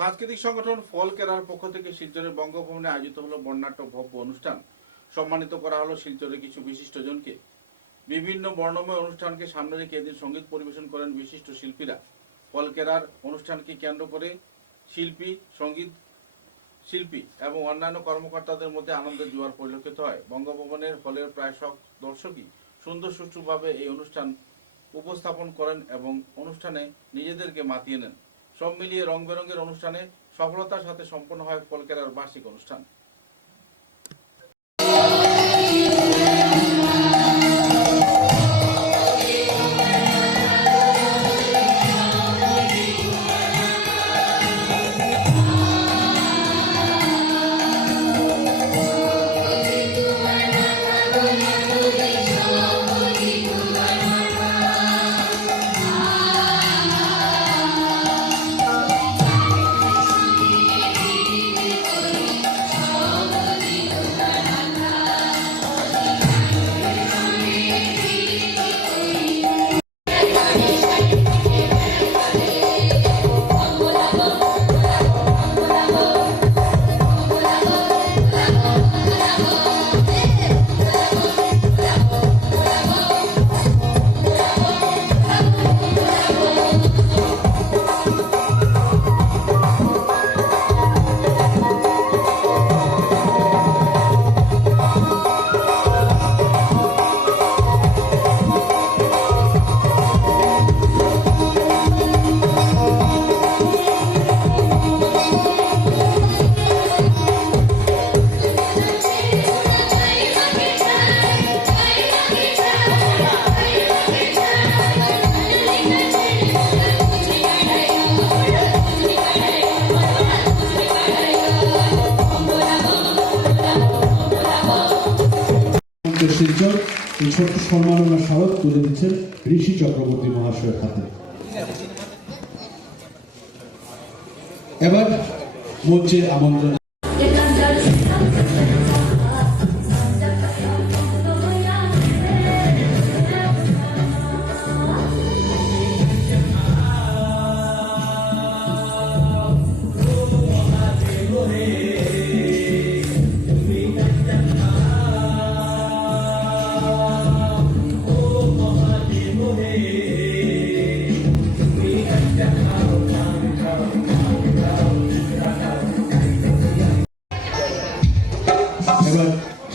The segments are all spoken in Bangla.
সাংস্কৃতিক সংগঠন ফল কেরার পক্ষ থেকে শিলচরের বঙ্গভবনে আয়োজিত হলো বর্ণাঢ্য ভব্য অনুষ্ঠান। সম্মানিত করা হলো শিলচরের কিছু বিশিষ্টজনকে। বিভিন্ন বর্ণময় অনুষ্ঠানকে সামনে রেখে এদিন সঙ্গীত পরিবেশন করেন বিশিষ্ট শিল্পীরা। ফল কেরার অনুষ্ঠানকে কেন্দ্র করে শিল্পী, সঙ্গীত শিল্পী এবং অন্যান্য কর্মকর্তাদের মধ্যে আনন্দের জোয়ার পরিলক্ষিত হয়। বঙ্গভবনের হলের প্রায় সব দর্শকই সুন্দর সুষ্ঠুভাবে এই অনুষ্ঠান উপস্থাপন করেন এবং অনুষ্ঠানে নিজেদেরকে মাতিয়ে নেন। সব মিলিয়ে রং বেরঙের অনুষ্ঠানে সফলতার সাথে সম্পন্ন হয় ফল কেরার বার্ষিক অনুষ্ঠান। শিলচর এই ছোট্ট সম্মাননা স্মারক তুলে দিচ্ছেন ঋষি চক্রবর্তী মহাশয়ের হাতে। এবার মঞ্চে আমন্ত্রণ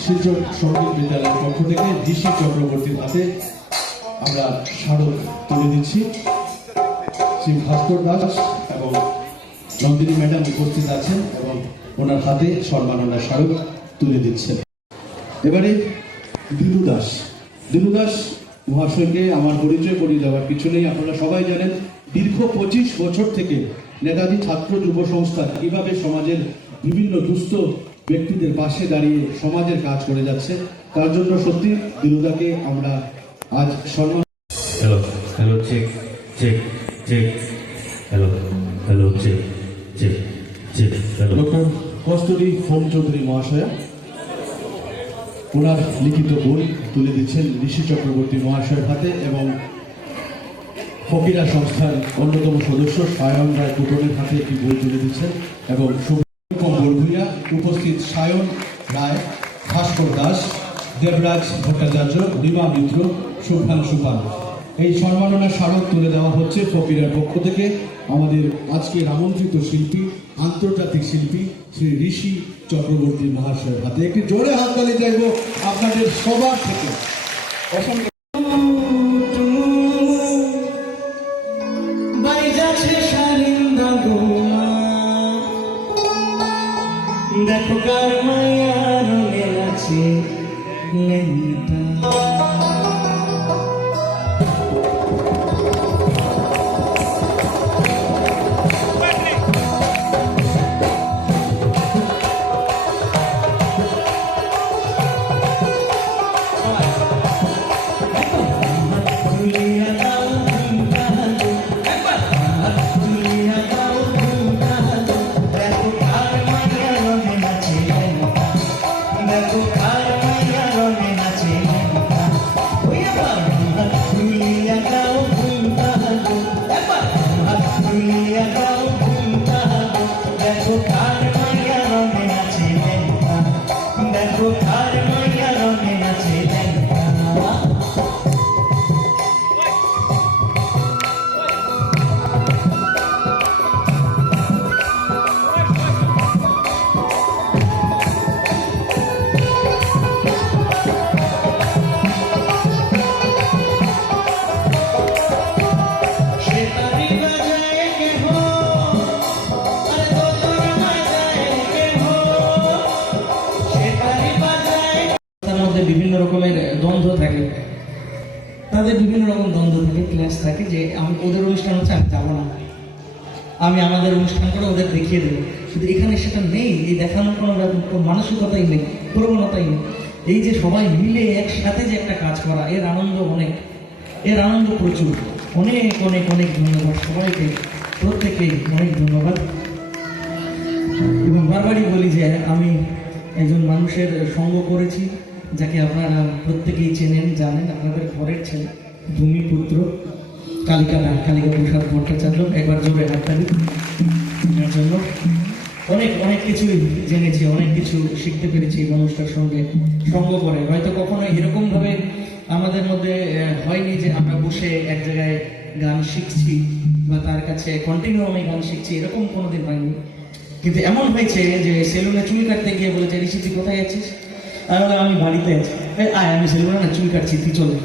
শিলচর সঙ্গীত বিদ্যালয়ের পক্ষ থেকে ঋষি চক্রবর্তীর হাতে আমরা স্মারক তুলে দিচ্ছি। শ্রী ভাস্কর দাস এবং নন্দিনী ম্যাডাম উপস্থিত আছেন এবং ওনার হাতে সম্মাননা স্মারক তুলে দিচ্ছেন। এবারে দিনু দাস মহাশয়কে আমার পরিচয় করিয়ে দেওয়ার কিছু নেই। আপনারা সবাই জানেন দীর্ঘ 25 বছর থেকে নেতাজি ছাত্র যুব সংস্থা কিভাবে সমাজের বিভিন্ন দুস্থ ব্যক্তিদের পাশে দাঁড়িয়ে সমাজের কাজ করে যাচ্ছে, তার জন্য সত্যি দিনুদাকে আমরা আজ সম্মান। Hello check check check hello check check check doctor Kasturi ফোম চৌধুরী মহাশয়া ওনার লিখিত বই তুলে দিচ্ছেন ঋষি চক্রবর্তী মহাশয়ের হাতে এবং ফকিরা সংস্থার অন্যতম সদস্য সায়ন রায় কুটনের হাতে একটি বই তুলে দিচ্ছেন এবং বরভুইয়া উপস্থিত সায়ন রায়, ভাস্কর দাস, দেবরাজ ভট্টাচার্য, রিমা মিত্র, শুভ্রাংশু পাল। এই সম্মাননা স্মারক তুলে দেওয়া হচ্ছে ফকিরার পক্ষ থেকে আমাদের আজকের আমন্ত্রিত শিল্পী, আন্তর্জাতিক শিল্পী শ্রী ঋষি চক্রবর্তী মহাশয়ের হাতে। একটি জোরে হাততালি চাইব আপনাদের সবার থেকে। অসংখ্য দেখো কার মায়ার মেলাছে লেনটা দেখো কার মায়ার মেলাছে দ্বন্দ্ব থাকে, তাদের বিভিন্ন রকম দ্বন্দ্ব থাকে, ক্লাস থাকে যে আমি ওদের অনুষ্ঠান হচ্ছে আমি যাবো না, আমি আমাদের অনুষ্ঠান করে ওদের দেখিয়ে দেবো। কিন্তু এখানে সেটা নেই, এই দেখানোর কোনো মানসিকতাই নেই, প্রবণতাই নেই। এই যে সবাই মিলে একসাথে যে একটা কাজ করা, এর আনন্দ অনেক, এর আনন্দ প্রচুর। অনেক অনেক অনেক ধন্যবাদ সবাইকে, প্রত্যেকেই অনেক ধন্যবাদ। এবং বারবারই বলি যে আমি একজন মানুষের সঙ্গ করেছি, যাকে আপনারা প্রত্যেকেই চেনেন, জানেন, আপনাদের ঘরের ছেলে, ভূমিপুত্র কালিকা প্রসাদ ভট্টাচার্য। একবার জোরে হাততালি এর জন্য। অনেক অনেক কিছুই জেনেছি, অনেক কিছু শিখতে পেরেছি এই মানুষটার সঙ্গে সঙ্গ করে। হয়তো কখনো এরকমভাবে আমাদের মধ্যে হয়নি যে আমরা বসে এক জায়গায় গান শিখছি বা তার কাছে কন্টিনিউ আমি গান শিখছি, এরকম কোনোদিন হয়নি। কিন্তু এমন হয়েছে যে সেলুনে চুল কাটতে গিয়ে বলেছে, ঋষি তুই কোথায় আছিস? আমি বললাম আমি বাড়িতে আছি। আয় আমি সেলুনে না চুল কাটছি, তুই চলে।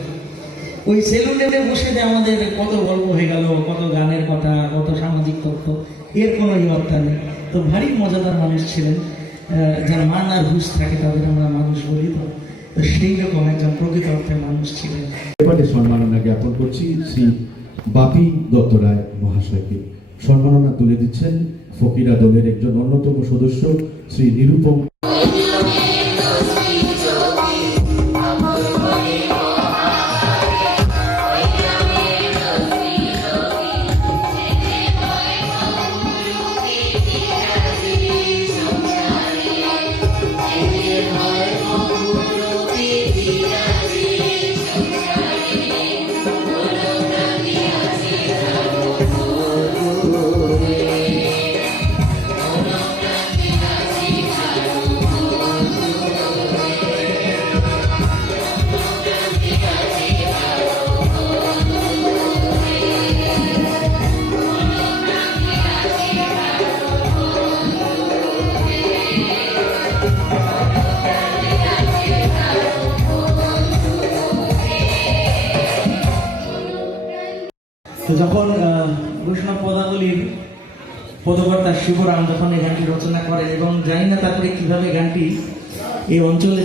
ওই সেলুনে বসে যে আমাদের কত গল্প হয়ে গেল, কত গানের কথা, কত সামাজিক তথ্য, এর কোনো ইয়ত্তা নেই। তো ভারী মজাদার মানুষ ছিলেন, যার মান আর হুঁশ থাকে তাদের আমরা মানুষ বলি। তো সেই রকম একজন প্রকৃত অর্থে মানুষ ছিলেন। এবারে সম্মাননা জ্ঞাপন করছি শ্রী বাপি দত্ত রায় মহাশয়কে। সম্মাননা তুলে দিচ্ছেন ফকিরা দলের একজন অন্যতম সদস্য শ্রী নিরুপম। তো যখন বৈষ্ণব পদাবলীর পদকর্তা শিবরাম যখন এই গানটি রচনা করেন, এবং জানি না তারপরে কিভাবে গানটি এই অঞ্চলে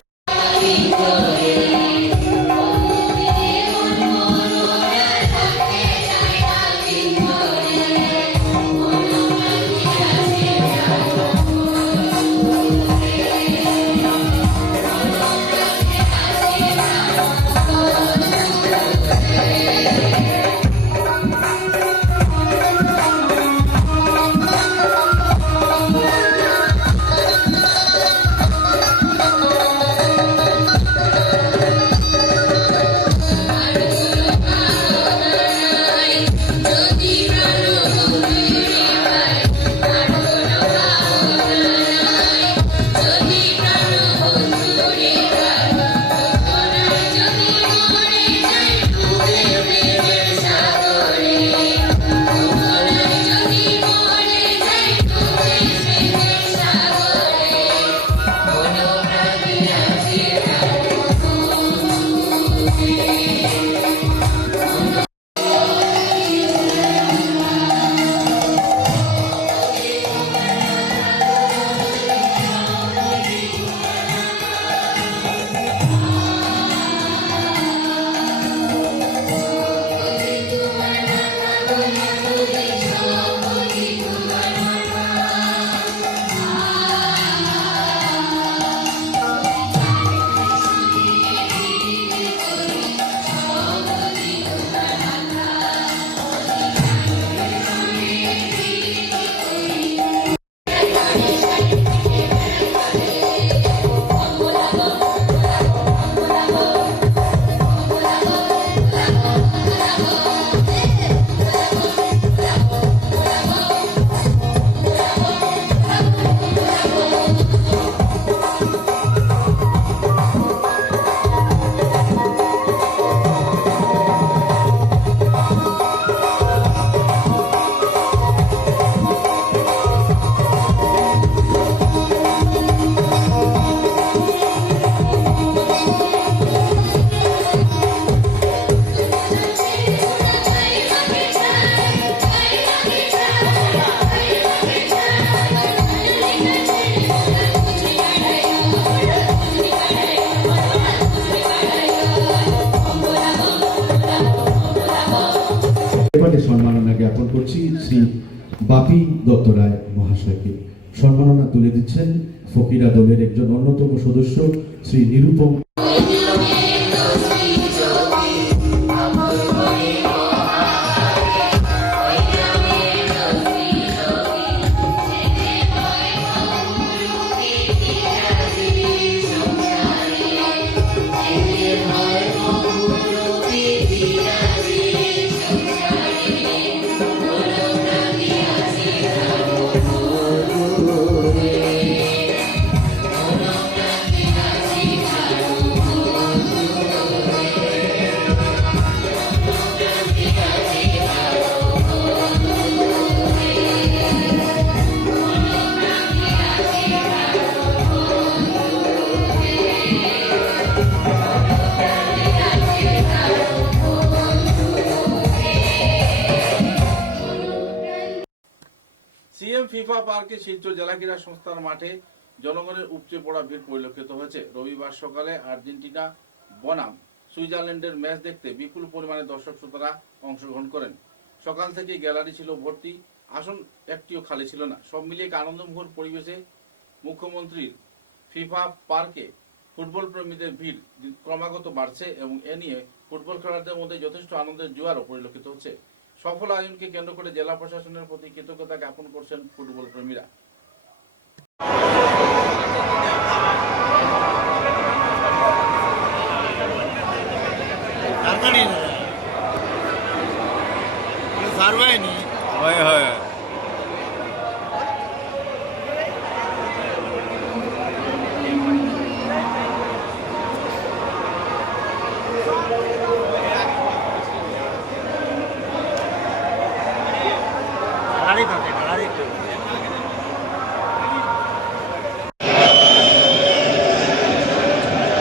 রায় মহাশয়কে। সম্মাননা তুলে দিচ্ছেন ফকিরা দলের একজন অন্যতম সদস্য শ্রী নিরুপম। সিএম ফিফা পার্কে শিলচর জেলা ক্রীড়া সংস্থার মাঠে জনগণের উপচে পড়া ভিড় পরিলক্ষিত হয়েছে। রবিবার সকালে আর্জেন্টিনা বনাম সুইজারল্যান্ডের ম্যাচ দেখতে বিপুল পরিমাণে দর্শক শ্রোতারা অংশগ্রহণ করেন। সকাল থেকে গ্যালারি ছিল ভর্তি, আসন একটিও খালি ছিল না। সব মিলিয়ে এক আনন্দমুখর পরিবেশে মুখ্যমন্ত্রীর ফিফা পার্কে ফুটবল প্রেমীদের ভিড় ক্রমাগত বাড়ছে এবং এ নিয়ে ফুটবল খেলোয়াড়দের মধ্যে যথেষ্ট আনন্দের জোয়ারও পরিলক্ষিত হচ্ছে। সফল আয়োজনকে কেন্দ্র করে জেলা প্রশাসনের প্রতি কৃতজ্ঞতা জ্ঞাপন করছেন football প্রেমীরা।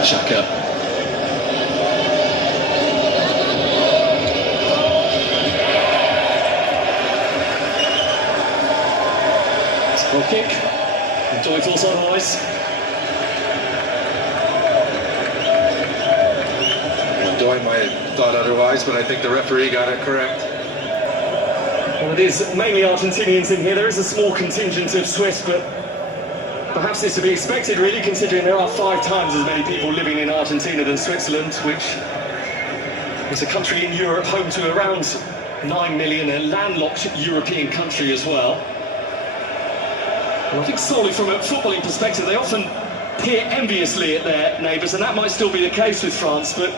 Xhaka. Goal kick. Doyle feels otherwise. Doyle might have thought otherwise, but I think the referee got it correct. Well, it is mainly Argentinians in here. There is a small contingent of Swiss, but perhaps this would be expected, really, considering there are 5 times as many people living in Argentina than Switzerland, which is a country in Europe home to around 9 million, a landlocked European country as well. And I think solely from a footballing perspective, they often peer enviously at their neighbours, and that might still be the case with France, but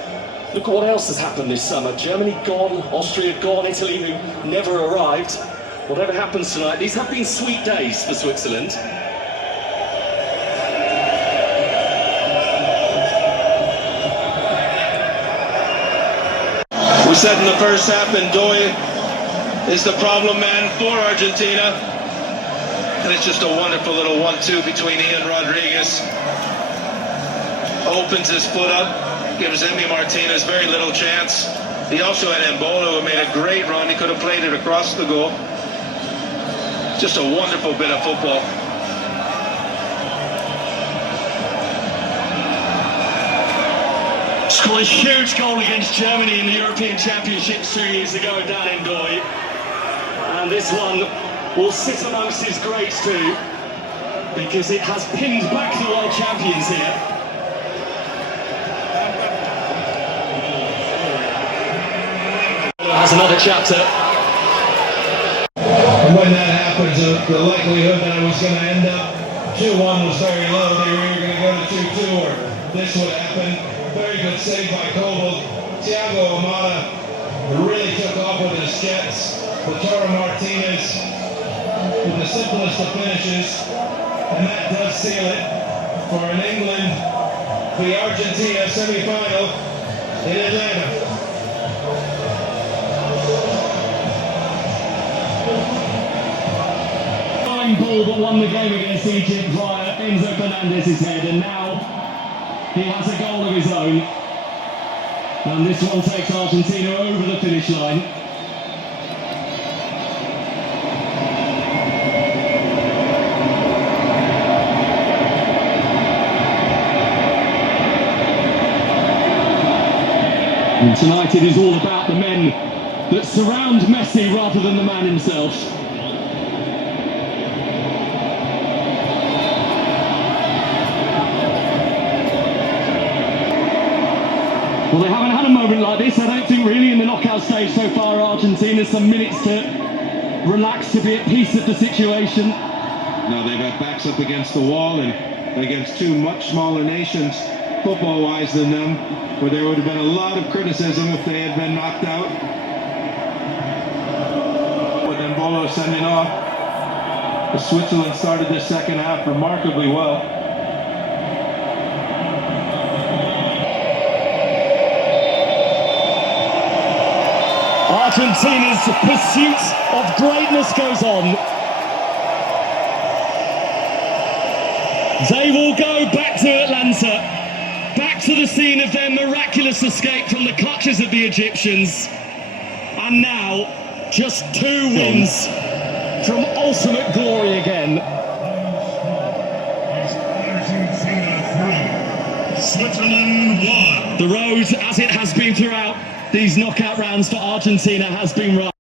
look at what else has happened this summer. Germany gone, Austria gone, Italy who never arrived. Whatever happens tonight, these have been sweet days for Switzerland. We said in the first half, and Doyle is the problem man for Argentina. And it's just a wonderful little 1-2 between Ian Rodriguez. Opens his foot up, gives Emi Martinez very little chance. He also had Embolo, who made a great run. He could have played it across the goal. Just a wonderful bit of football. Scored a huge goal against Germany in the European Championships 2 years ago down in Doyle. And this one will sit amongst his greats too, because it has pinned back the world champions here. Has another chapter. When that happens, the likelihood that it was going to end up 2-1 was very low. They were either going to go to 2-2 or this would happen. Very good save by Koval. Thiago Amada really took off with his skets. Lautaro Martinez with the simplest of finishes, and that does seal it for an England v Argentina semi-final in Atlanta. Fine ball that won the game against Egypt via Enzo Fernandez's head, and now he has a goal of his own. And this one takes Argentina over the finish line. And tonight it is all about the men that surround Messi rather than the man himself. Well, they haven't had a moment like this, I don't think, really, in the knockout stage so far. Argentina, some minutes to relax, to be at peace with the situation. Now they've had backs up against the wall and against two much smaller nations, football-wise, than them, where there would have been a lot of criticism if they had been knocked out. With Embolo sending off, Switzerland started this second half remarkably well. Argentina's pursuit of greatness goes on. They will go back to Atlanta, back to the scene of their miraculous escape from the clutches of the Egyptians. And now, just 2 wins from ultimate glory again. Switzerland 1. The road, as it has been throughout these knockout rounds for Argentina, has been rough.